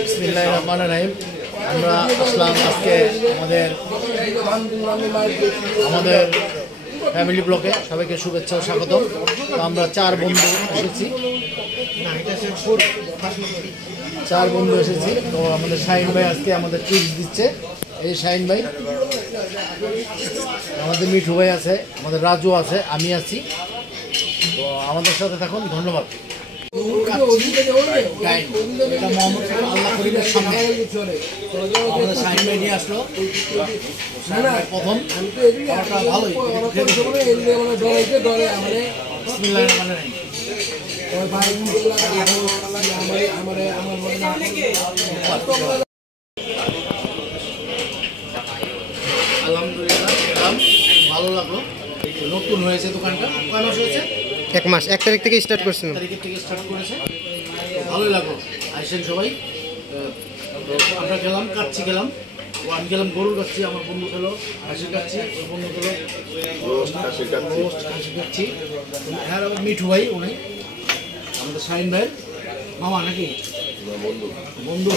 বিসমিল্লাহির রহমানির রহিম। আমরা আসলাম আজকে আমাদের ফ্যামিলি ব্লকে। সবাইকে শুভেচ্ছা ও স্বাগত। তো আমরা চার বন্ধু এসেছি। তো আমাদের শাহিন ভাই আজকে আমাদের টিপস দিচ্ছে। এই শাহিন ভাই, আমাদের মিঠু ভাই আছে, আমাদের রাজু আছে, আমি আছি। তো আমাদের সাথে থাকুন, ধন্যবাদ। প্রথম ভালোই আলহামদুলিল্লাহ ভালো লাগলো। নতুন হয়েছে দোকানটা, কয় মাস হয়েছে? 1 মাস, 1 তারিখ থেকে স্টার্ট করছেন। তারিখের থেকে স্টার্ট করেছে, ভালোই লাগলো। আসেন সবাই। আমরা গেলাম কাচ্ছি, গেলাম আমি গেলাম গরুর কাচ্ছি, আমার বন্ধু খেলো খাসি কাচ্ছি, ওর বন্ধু খেলো খাসি কাচ্ছি। হ্যাঁ, আবার মিঠু ভাই, উনি আমাদের শাহিন ভাইয়ের মামা নাকি বন্ধু।